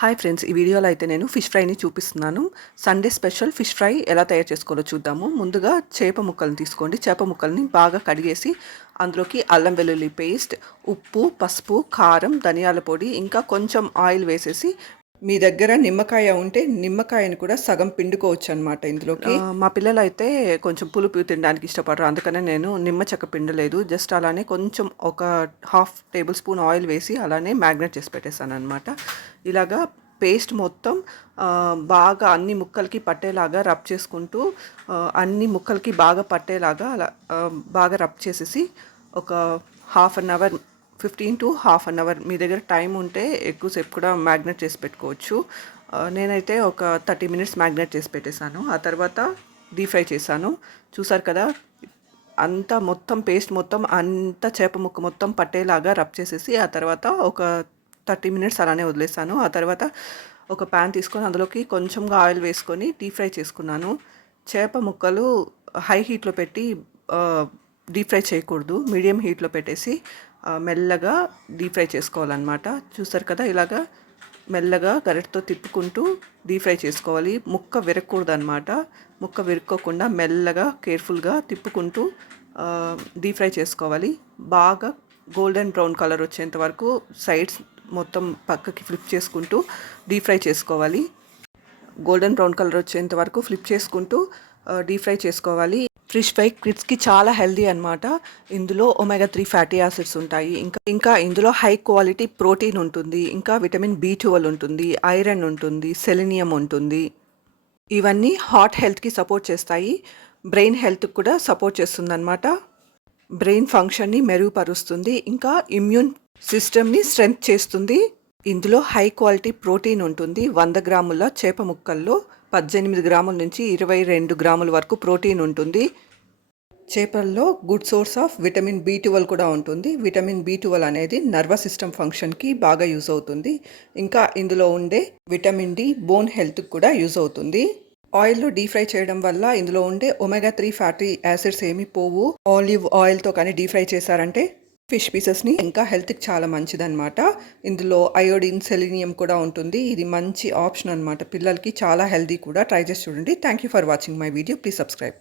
Hi friends, ఈ వీడియోలో అయితే నేను ఫిష్ ఫ్రైని చూపిస్తున్నాను. సండే స్పెషల్ ఫిష్ ఫ్రై ఎలా తయారు చేసుకోవాలో చూద్దాము. ముందుగా చేప ముక్కల్ని తీసుకోండి. చేప ముక్కల్ని బాగా కడిగేసి అందులోకి అల్లం వెల్లుల్లి పేస్ట్, ఉప్పు, పసుపు, కారం, ధనియాల పొడి, ఇంకా కొంచెం ఆయిల్ వేసేసి, మీ దగ్గర నిమ్మకాయ ఉంటే నిమ్మకాయని కూడా సగం పిండుకోవచ్చు అనమాట ఇందులోకి. మా పిల్లలు అయితే కొంచెం పులుపు తినడానికి ఇష్టపడరు, అందుకనే నేను నిమ్మ చెక్క పిండలేదు. జస్ట్ అలానే కొంచెం ఒక హాఫ్ టేబుల్ స్పూన్ ఆయిల్ వేసి అలానే మ్యాగ్నేట్ చేసి పెట్టేశాను అనమాట. ఇలాగా పేస్ట్ మొత్తం బాగా అన్ని ముక్కలకి పట్టేలాగా రబ్ చేసుకుంటూ, అన్ని ముక్కలకి బాగా పట్టేలాగా అలా బాగా రబ్ చేసేసి ఒక half an hour, 15 to half an hour, మీ దగ్గర టైం ఉంటే ఎక్కువసేపు కూడా మ్యాగ్నేట్ చేసి పెట్టుకోవచ్చు. నేనైతే ఒక 30 minutes మ్యాగ్నేట్ చేసి పెట్టేశాను. ఆ తర్వాత డీప్ ఫ్రై చేశాను. చూసారు కదా, అంతా మొత్తం పేస్ట్ మొత్తం అంతా చేప ముక్క మొత్తం పట్టేలాగా రబ్ చేసేసి ఆ తర్వాత ఒక 30 minutes అలానే వదిలేసాను. ఆ తర్వాత ఒక ప్యాన్ తీసుకొని అందులోకి కొంచెంగా ఆయిల్ వేసుకొని డీప్ ఫ్రై చేసుకున్నాను. చేప ముక్కలు హై హీట్లో పెట్టి డీప్ ఫ్రై చేయకూడదు, మీడియం హీట్లో పెట్టేసి మెల్లగా డీప్ ఫ్రై చేసుకోవాలన్నమాట. చూసారు కదా, ఇలాగా మెల్లగా గరిటతో తిప్పుకుంటూ డీప్ ఫ్రై చేసుకోవాలి. ముక్క విరగకూడదు అనమాట. ముక్క విరుక్కోకుండా మెల్లగా కేర్ఫుల్గా తిప్పుకుంటూ డీప్ ఫ్రై చేసుకోవాలి. బాగా గోల్డెన్ బ్రౌన్ కలర్ వచ్చేంత వరకు సైడ్స్ మొత్తం పక్కకి ఫ్లిప్ చేసుకుంటూ డీప్ ఫ్రై చేసుకోవాలి. గోల్డెన్ బ్రౌన్ కలర్ వచ్చేంత వరకు ఫ్లిప్ చేసుకుంటూ డీప్ ఫ్రై చేసుకోవాలి. ఫిష్ ఫ్రై కిడ్స్కి చాలా హెల్దీ అనమాట. ఇందులో omega-3 ఫ్యాటీ యాసిడ్స్ ఉంటాయి. ఇంకా ఇందులో హై క్వాలిటీ ప్రోటీన్ ఉంటుంది. ఇంకా విటమిన్ B12 ఉంటుంది, ఐరన్ ఉంటుంది, సెలీనియం ఉంటుంది. ఇవన్నీ హార్ట్ హెల్త్కి సపోర్ట్ చేస్తాయి. బ్రెయిన్ హెల్త్కి కూడా సపోర్ట్ చేస్తుంది అనమాట. బ్రెయిన్ ఫంక్షన్ని మెరుగుపరుస్తుంది. ఇంకా ఇమ్యూన్ సిస్టమ్ని స్ట్రెంగ్త్ చేస్తుంది. ఇందులో హై క్వాలిటీ ప్రోటీన్ ఉంటుంది. 100 గ్రాముల చేప ముక్కల్లో 18 గ్రాముల నుంచి 22 గ్రాముల వరకు ప్రోటీన్ ఉంటుంది. చేపల్లో good source of vitamin B12 కూడా ఉంటుంది. విటమిన్ B12 అనేది నర్వస్ సిస్టమ్ ఫంక్షన్కి బాగా యూజ్ అవుతుంది. ఇంకా ఇందులో ఉండే విటమిన్ D బోన్ హెల్త్కి కూడా యూజ్ అవుతుంది. ఆయిల్లో డీప్ ఫ్రై చేయడం వల్ల ఇందులో ఉండే omega-3 ఫ్యాటీ యాసిడ్స్ ఏమీ పోవు. ఆలివ్ ఆయిల్తో కానీ డీప్ ఫ్రై చేశారంటే ఫిష్ పీసెస్ని ఇంకా హెల్త్కి చాలా మంచిదన్నమాట. ఇందులో అయోడిన్, సెలీనియం కూడా ఉంటుంది. ఇది మంచి ఆప్షన్ అనమాట. పిల్లలకి చాలా హెల్తీ కూడా. ట్రై చేసి చూడండి. Thank you for watching my video. Please subscribe.